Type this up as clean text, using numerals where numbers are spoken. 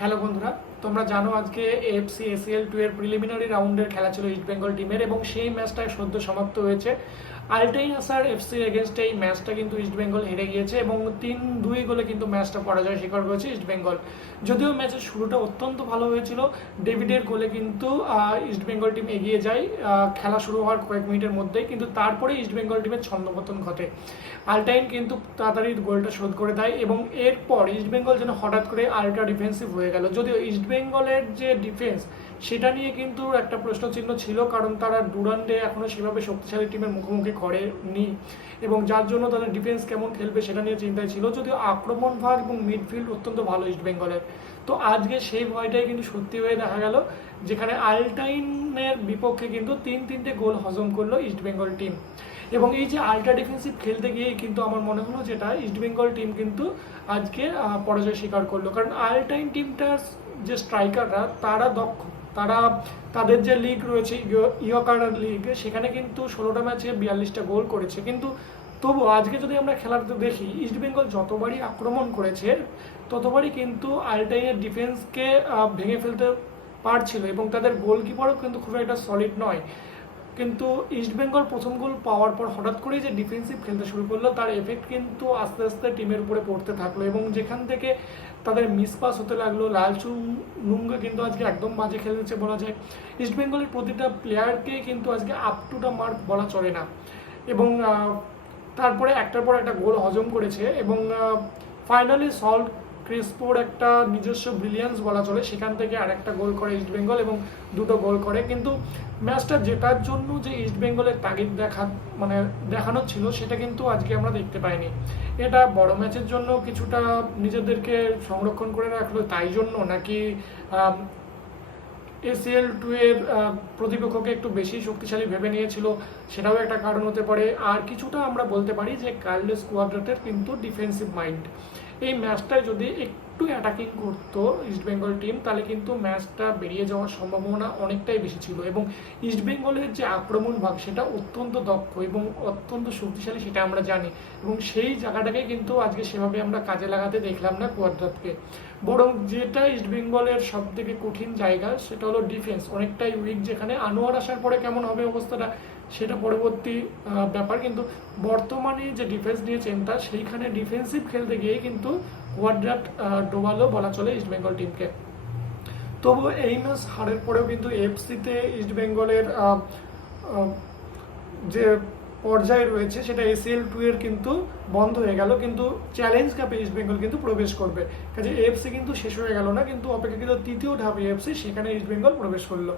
Hello বন্ধুরা, তোমরা জানো আজকে এএফসি এসিএল 2 এর প্রিলিমিনারি রাউন্ডের খেলা ছিল ইস্ট বেঙ্গল টিমের এবং সেই ম্যাচটা সদ্য সমাপ্ত হয়েছে। আলটাইন আসার এফসির এগেনস্টে এই ম্যাচটা কিন্তু ইস্ট বেঙ্গল হেরে গিয়েছে এবং 3-2 গোলে কিন্তু ম্যাচটা পরাজয় স্বীকার করেছে ইস্ট বেঙ্গল। যদিও ম্যাচের শুরুটা অত্যন্ত ভালো হয়েছিল, ডেভিডের গোলে কিন্তু ইস্ট বেঙ্গল টিম এগিয়ে যায় খেলা শুরু হওয়ার কয়েক মিনিটের মধ্যেই, কিন্তু তারপরে ইস্ট বেঙ্গল টিমের ছন্দপতন ঘটে। আলটাইন কিন্তু তাড়াতাড়ি গোলটা শোধ করে দেয় এবং এরপর ইস্ট বেঙ্গল যেন হঠাৎ করে আল্ট্রা ডিফেন্সিভ হয়ে গেল। যদিও ইস্ট বেঙ্গলের যে ডিফেন্স সেটা নিয়ে কিন্তু একটা প্রশ্নচিহ্ন ছিল, কারণ তারা ডুরান্ডে এখনও সেভাবে শক্তিশালী টিমের মুখোমুখি করেনি এবং যার জন্য তাদের ডিফেন্স কেমন খেলবে সেটা নিয়ে চিন্তায় ছিল। যদিও আক্রমণ ভাগ এবং মিডফিল্ড অত্যন্ত ভালো ইস্ট বেঙ্গলের, তো আজকে সেই ভয়টাই কিন্তু সত্যি হয়ে দেখা গেল, যেখানে আলটাইনের বিপক্ষে কিন্তু 3-3টে গোল হজম করলো ইস্ট বেঙ্গল টিম। এবং এই যে আল্ট্রা ডিফেন্সিভ খেলতে গিয়ে কিন্তু আমার মনে হলো যেটা ইস্ট বেঙ্গল টিম কিন্তু আজকে পরাজয় স্বীকার করলো, কারণ আলটাইন টিমটার যে স্ট্রাইকাররা তারা দক্ষ, তারা তাদের যে লিগ রয়েছে ইয়কার লিগ, সেখানে কিন্তু 16টা ম্যাচে 42টা গোল করেছে। কিন্তু তবু আজকে যদি আমরা খেলাতে দেখি, ইস্ট বেঙ্গল যতবারই আক্রমণ করেছে ততবারই কিন্তু আলটাইনের ডিফেন্সকে ভেঙে ফেলতে পারছিল এবং তাদের গোলকিপারও কিন্তু খুব একটা সলিড নয়। কিন্তু ইস্ট বেঙ্গল প্রথম গোল পাওয়ার পর হঠাৎ করেই যে ডিফেন্সিভ খেলতে শুরু করলো, তার এফেক্ট কিন্তু আস্তে আস্তে টিমের উপরে পড়তে থাকলো এবং যেখান থেকে তাদের মিসপাস হতে লাগলো। লালচু লুঙ্গা কিন্তু আজকে একদম বাজে খেলেছে বলা যায়। ইস্ট বেঙ্গলের প্রতিটা প্লেয়ারকে কিন্তু আজকে আপ টু দ্য মার্ক বলা চলে না এবং তারপরে একটার পর একটা গোল হজম করেছে এবং ফাইনালি সল্ট ক্রিসপোর একটা নিজস্ব ব্রিলিয়ান্স বলা চলে, সেখান থেকে আরেকটা গোল করে ইস্ট বেঙ্গল এবং দুটো গোল করে। কিন্তু ম্যাচটা জেতার জন্য যে ইস্ট বেঙ্গলের তাগিদ দেখানো ছিল সেটা কিন্তু আজকে আমরা দেখতে পাইনি। এটা বড় ম্যাচের জন্য কিছুটা নিজেদেরকে সংরক্ষণ করে রাখলো তাই জন্য, নাকি এসিএল 2 এর প্রতিপক্ষকে একটু বেশি শক্তিশালী ভেবে নিয়েছিল, সেটাও একটা কারণ হতে পারে। আর কিছুটা আমরা বলতে পারি যে কার্লোস কুয়াদ্রাতের কিন্তু ডিফেন্সিভ মাইন্ড, এই ম্যাচটায় যদি একটু অ্যাটাকিং করতো ইস্ট বেঙ্গল টিম তাহলে কিন্তু ম্যাচটা বেরিয়ে যাওয়ার সম্ভাবনা অনেকটাই বেশি ছিল। এবং ইস্ট বেঙ্গলের যে আক্রমণ ভাগ সেটা অত্যন্ত দক্ষ এবং অত্যন্ত শক্তিশালী, সেটা আমরা জানি এবং সেই জায়গাটাকে কিন্তু আজকে সেভাবে আমরা কাজে লাগাতে দেখলাম না কুয়াদ্রাতকে। বরং যেটা ইস্ট বেঙ্গলের সব থেকে কঠিন জায়গা সেটা হলো ডিফেন্স, অনেকটাই উইক, যেখানে আনোয়ার আসার পরে কেমন হবে অবস্থাটা সেটা পরবর্তী ব্যাপার। কিন্তু বর্তমানে যে ডিফেন্স নিয়ে চিন্তা, সেইখানে ডিফেন্সিভ খেলতে গিয়ে কিন্তু কুয়াদ্রাত ডোবালো বলা চলে ইস্ট বেঙ্গল টিমকে। তবু এই ম্যাচ হারের পরেও কিন্তু এফসিতে ইস্ট বেঙ্গলের যে পর্যায়ে রয়েছে সেটা এসিএল 2 এর কিন্তু বন্ধ হয়ে গেল, কিন্তু চ্যালেঞ্জ কাপে ইস্ট বেঙ্গল কিন্তু প্রবেশ করবে। কাজে এফসি কিন্তু শেষ হয়ে গেল না, কিন্তু অপেক্ষাকৃত তৃতীয় ধাপ এফসি, সেখানে ইস্ট বেঙ্গল প্রবেশ করলো।